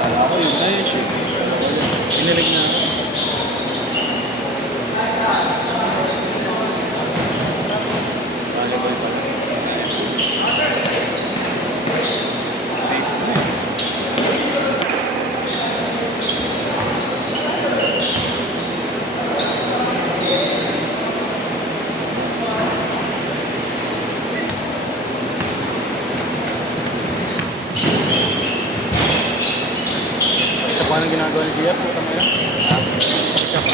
Kala ko yun na yun siya. Pinilig na. Volleyball pala. Safe na eh. Isa pa anong ginagawa ni Gia? Puta mo yan? Isa pa.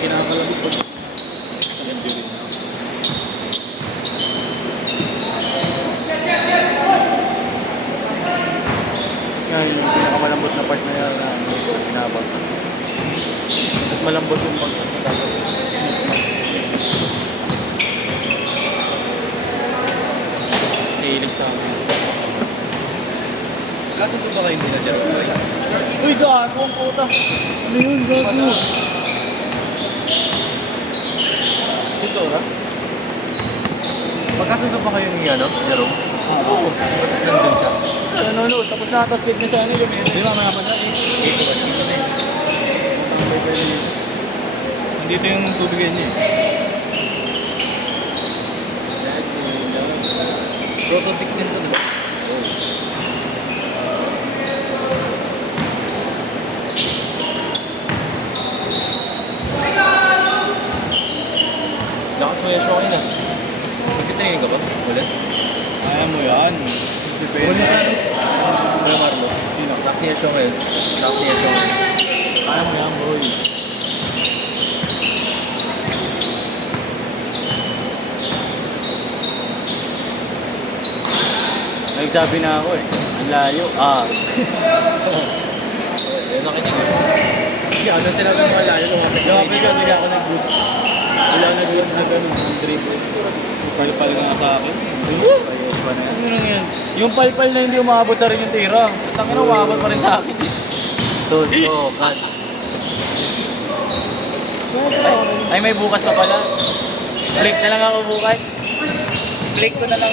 Kinakalabot ko. Nag-enjoy. Yan, yung pinakamalambot na part na yan na pinabagsak. At malambot yung bagsak na dapat. Naiinis na kami. Kaso po ba kayo hindi na dyan? Uy, gago ang puta! Ano yun, gago? Ito, ha? Magkasunod pa kayo ni ano? Jerome? Oo. Nandun ka. Nanonood, tapos nakataskate niya sa ano yung meron. Di ba mga pala eh? Dito ba? Dito na eh. Nandito yung tubigan niya eh. Proto 16 to diba? Lakas mo yung show kayo na. Magkitraining ka ba? Ulit? Kaya mo yan. Depende. Kuya Marlo. Sino? Lakas niya show ngayon. Lakas niya show ngayon. Kaya mo yan, boy. Nagsabi na ako eh. Ang layo. Ayun nakinig eh. Sige, ano sinabi mo malayo? Grabe ka, bigla ako nag-boost. Wala nag-boost na ganun. Palpal nga sa akin. Ano lang yan? Yung palpal na hindi umabot sa rin yung tira. Tangin na umabot pa rin sa akin. So, cut. Ay, may bukas na pala. Click na lang ako bukas. Click ko na lang.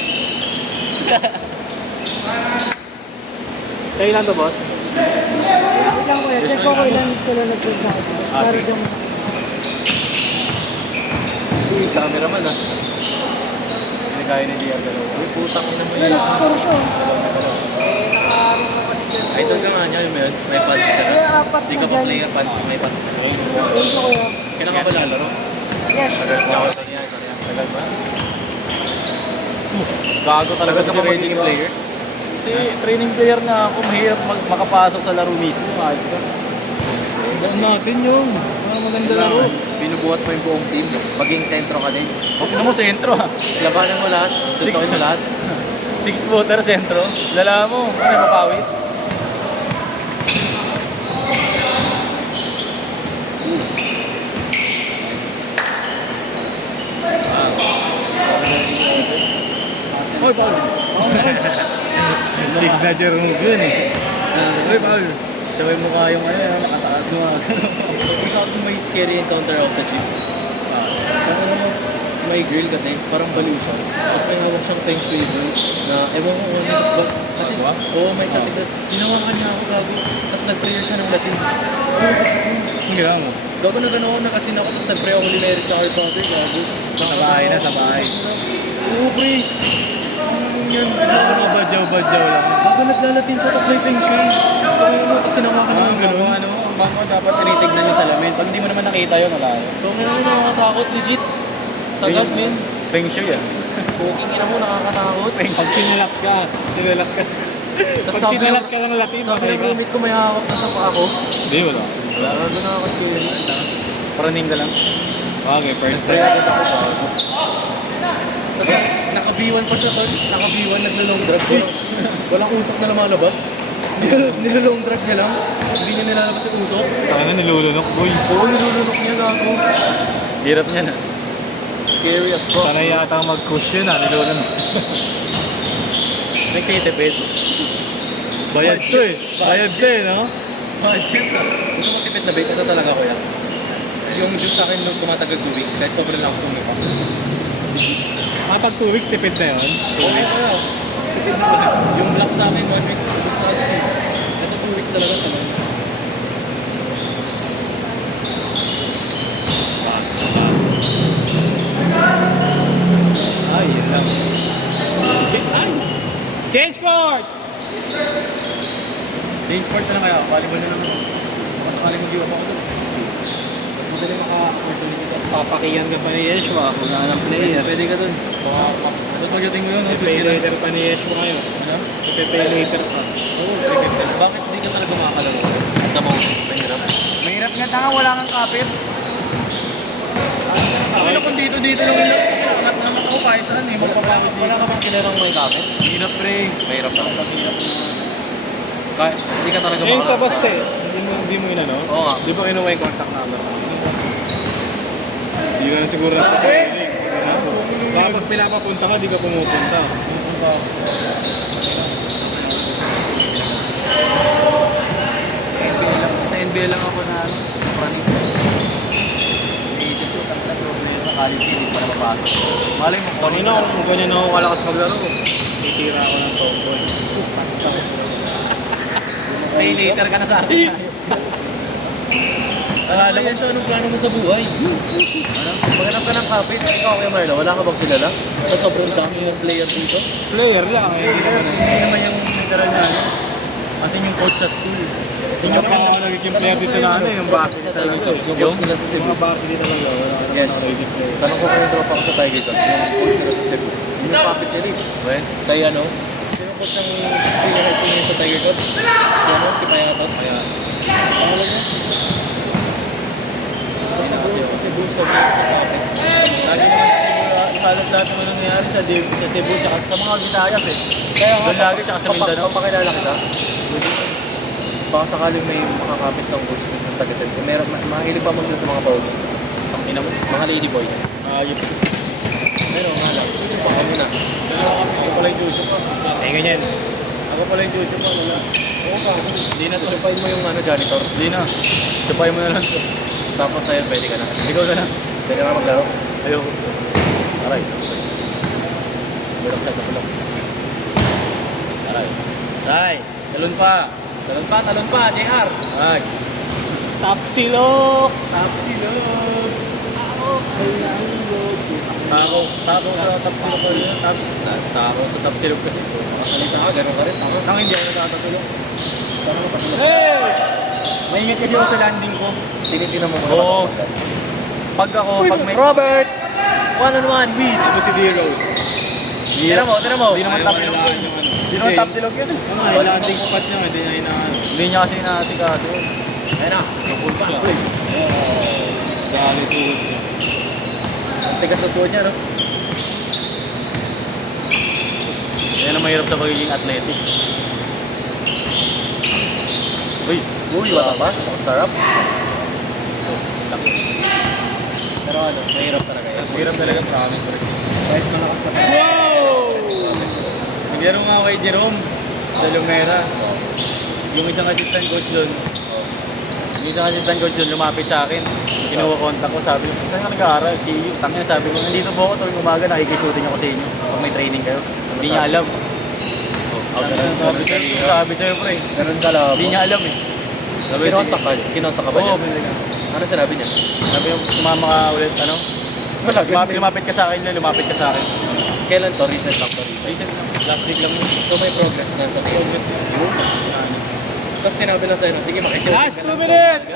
Sa'yo lang to, boss? Wait lang kuya, check ko ilan sila nag-send sa akin. Para sige. dyan. Uy, cameraman ah. Pinagaya ni DR dalawa. Uy, putang ina mo Wala, yun. nag-score siya. Idol ka nga niya, yun yun. May pants ka na. Kaya apat Di na ka pa dyan. play ka pants, may pants ka. Thank you kuya. Kailan ka ba lalaro? Yes. Tagal pa ako. Tagal ba? Gago talaga Tagal ka si pa Ready magiging player? Hindi, training player na ako. Mahirap makapasok sa laro mismo. Ayos ka. Daan natin yun. Maganda laro. Binubuhat mo yung buong team. Maging sentro ka din. Huwag na mo sentro ha. Labanan mo lahat. Suntokin mo lahat. 6-footer sentro. Lala mo. Ano yung mapawis? Hoy, Paul! Signature move yun eh. Hoy, Paul! Sabay mo ka yung ano, nakataas mo ka. Ikaw kung may scary encounter ako sa jeep. Parang may girl kasi, parang baliw siya. Tapos may hawak siyang feng shui girl na ewan ko kung ano ba. Kasi, oo, may sa tignan. Hinawakan niya ako gago. Tapos nag-prayer siya ng Latin. Hindi lang. Gago na ganoon na kasi ako. Tapos nag-pray ako Limerit sa Our Father. Gago. Sa bahay na, sa bahay. Oo, pre. Yan. Badyaw lang. Gago naglalatin siya, tapos may feng shui. Tapos hinawakan na ng gano'n. Ano, ang bango dapat tinitignan yung salamin. Pag hindi mo naman nakita yun, wala. So, meron na nakakatakot, legit. Sagad, men. Feng Shui ah. Puking ina mo, nakakatakot. Pag sinalat ka. Tapos Pag sinalat ka ng Latin, sabi okay ng ka. roommate ko, may hawak na sa paa ko. Hindi, wala. Gago nakaka-scary. Paraning ka lang. Okay, first Nag-pray agad ako sa ako. Kasi naka-B1 pa siya, tol. Naka-B1, naglo-long drag. Walang usok na lumalabas. Nilolong drag niya lang. Hindi niya nilalabas yung usok. Ano, nilulunok, boy. Oo, nilulunok niya, gago. Hirap niya na. Scary as fuck. Sana yata mag-push yun nilulunok. Nagtitipid. Bayad to eh. Bayad to eh, no? Gusto mo tipid na bait? Ito talaga, kuya. Yung juice sa akin nung tumatagal 2 weeks, kahit sobrang lakas kong mukha. Pag 2 weeks, tipid na yun. 2 weeks. Tipid na wala. Yung block sa amin, 1 week. Tapos na agad eh. Ito 2 weeks talaga naman. Ay, yun lang. Ay! Change court! Change court na lang kaya. Volleyball na naman. Mas sakaling mag-iwap ako doon. Mas madali maka-opportunity. Tapos papakiyan ka pa ni Yeshua. Kung na ng player. Pwede ka dun. Tapos pagdating mo yun, switch ka later pa ni Yeshua ngayon. Ano? Pay later pa. Oo, bakit hindi ka talaga makakalaro? At the moment, mahirap. Mahirap nga tanga, wala kang kapit. Ano kung dito lang yung laro, angat naman ako kahit saan eh. Magpapakit dito. Wala ka bang kilarang may kapit? Hirap pre. Mahirap talaga. Kahit hindi ka talaga Eh, sa makakalaro. baste, hindi mo inano? Oo nga. Di ba kinuha yung contact number? Hindi ka na siguro napapahilig. Baka pag pinapapunta ka, di ka pumupunta. Sa NBA lang ako na pranis. Naisip ko, talaga problema. College hindi pa na mapasok. Malay mo, Kanina kung ganyan ako kalakas maglaro, titira ako ng tomboy. Pay later ka na sa akin. Alam mo siya, anong plano mo sa buhay? Ano? Maghanap ka ng kapit. Ikaw, Kuya Marlo, wala ka bang kilala? Sa sobrang dami yung player dito? Player lang, eh. Hindi naman yung literal na ano. Kasi yung coach sa school. Hindi pa ako nagiging player dito na ano, yung varsity talaga. Yung coach nila sa Cebu. Mga varsity talaga, wala ka Yes. naman nagiging player. Tanong ko kung yung tropa ko sa Tiger Cubs, yung coach nila sa Cebu. Yung kapit nila eh. Well, tayo ano? Sino coach ng senior high school ngayon sa Tiger Cubs? Si ano? Si Payatos? Pangalan niya? Sa Cebu, sa kapit. Lagi naman sa Cebu, halos lahat naman nangyayari sa Cebu, tsaka sa mga Visayas eh. Kaya nga, Doon lagi, tsaka sa Mindanao. Papakilala kita. Baka sakaling may makakapit ng coach na sa taga-Cebu. Meron, mahilig pa mo sila sa mga paulo. Ina mo. Mga lady boys. Ayop. Pero nga lang, YouTube pa kami na. Ako pala yung Jojo pa. Eh, ganyan. Ako pala yung Jojo pa, wala. Oo ka. Hindi na to. Tupain mo yung ano, janitor. Hindi na. Tupayin mo na lang to. Tapos sa'yo, pwede ka na. Ikaw na lang. Pwede ka na maglaro. Ayoko. Aray. Bulok na, bulok. Aray. Tay, talon pa. Talon pa, JR. Ay. Top silok. Tako sa top silok ko yun. Tako sa top silok kasi. Makasalita ka, gano'n ka rin. Tama. Nang hindi ako natatatulog. Tama ka patulog. Hey! Maingat kasi ako sa landing ko. Tinitingnan mo muna. Oo. Pag ako, pag may... Robert! One-on-one, win! Ito si D-Rose. Tira mo. Hindi naman top silok yun. Hindi naman top silog yun. Yung landing spot niya, hindi niya inaano. Hindi niya kasi inaasikaso. Ayun na, napul pa. Dali tools niya. Ang tigas sa tuhod niya, no? Yan ang mahirap sa pagiging athletic. Uy, Uy, matabas. Ang sarap. Pero ano, mahirap talaga yan. mahirap talaga sa amin. Kahit malakas na tayo. Wow! Naglaro nga kay Jerome sa Lumera. Yung isang assistant coach doon, lumapit sa akin. Kinuha contact ko, sabi ko, saan ka nag-aaral? CU. Tangina, sabi ko, nandito po ako tuwing umaga, nakikishooting ako sa inyo. Pag may training kayo. Hindi niya alam. Sabi sa'yo, pre. Ganun ka lang. Hindi niya alam eh. Kinontak ka? Kinontak ka ba Oo, niya? Ano sinabi niya? sabi ko, sumama ka ulit, ano? Lumapit ka sa akin, lumapit ka sa akin. Kailan to? Recent lang to. Recent lang, last week lang yun. So may progress na sa team. Tapos sinabi na sa'yo na, sige makishoot. Last 2 minutes!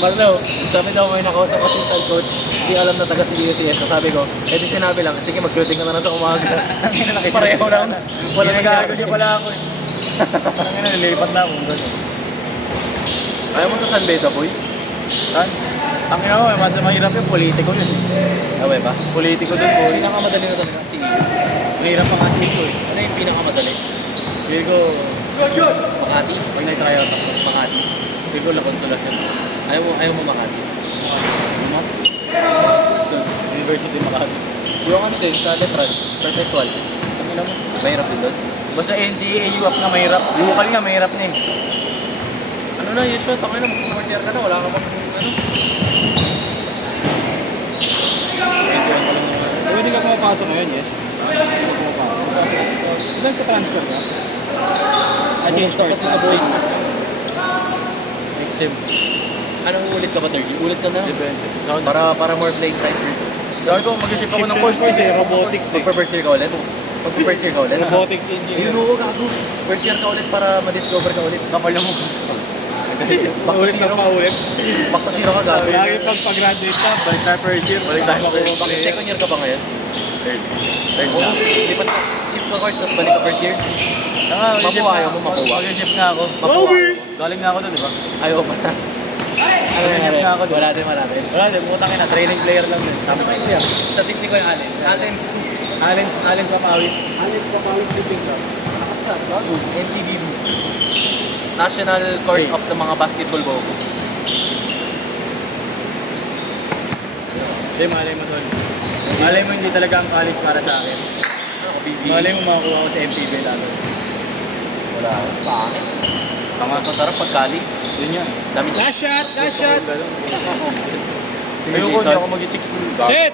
Marlo, sabi daw may nakausap assistant coach, hindi alam na taga CBSCS. So sabi ko, di sinabi lang, sige mag-shooting ka na lang sa umaga. Pareho lang. Wala nagagawa niya pala ako eh. Tangina, nilipat na ako. Gano'n. Ayaw mo sa San Beda, boy? Saan? Ang ina mo, mas mahirap yung politiko yun. Away ba? Politiko dun po. Pinakamadali na talaga si Mahirap ang kasi ito eh. Ano yung pinakamadali? Feel ko, Makati? pag nag-try out ako, Makati. feel ko na-consolasyon. Ayaw mo Makati. University Makati. Yung ano din, sa Letras, perpetual. Ang ina mo. Mahirap din doon. Basta NCAA, UAP na mahirap. Local nga, mahirap na eh. Ano na, yes, shot. Ako na, mag-quarter ka na. Wala ka bang ano? 21 pa lang naman. pumapasok ngayon, yes? Ilan ka transfer ka? Change course sa na. boys. Exim. Anong ulit ka ba, 30? Ulit ka na? Depende. Para more playing time fruits. Dahil ko, mag-ship ako ng course eh, robotics eh. Magpa-first year ka ulit? Magpa-first year ka ulit? Robotics engineer. Yun oo, gago. First year ka ulit para ma-discover ka ulit. Kapal na mo. Back to Ulit zero. na paulit. Back to zero ka, gago. Lagi pag-graduate ka, balik tayo first year, balik tayo makuha. Bakit second year ka ba ngayon? Third Oo. na. Lipat ka. Shift ka course, tapos balik ka first year. Makuha, ayaw mo makuha. Mag-shift nga ako. Makuha. Galing na ako doon, di ba? Ayaw pa na. Ano nangyari? nga ako doon? Wala din. Wala din, putang ina, training player lang din. Tama ka yun. Sa technique ko yung Allen. Allen Scoops. Alin Papawis. Alex Papawis Tipping ka. NCBB. National Court of the mga basketball bobo. Hindi, malay mo doon. Malay mo hindi talaga ang college para sa akin. Ako, BB. Malay mo makakuha ko sa MPB lalo. Wala. Pangit. Ang masarap pag college. Yun yan. Dami Last shot! Last shot! Ayoko, Ayoko, hindi ako mag-check school. Shit!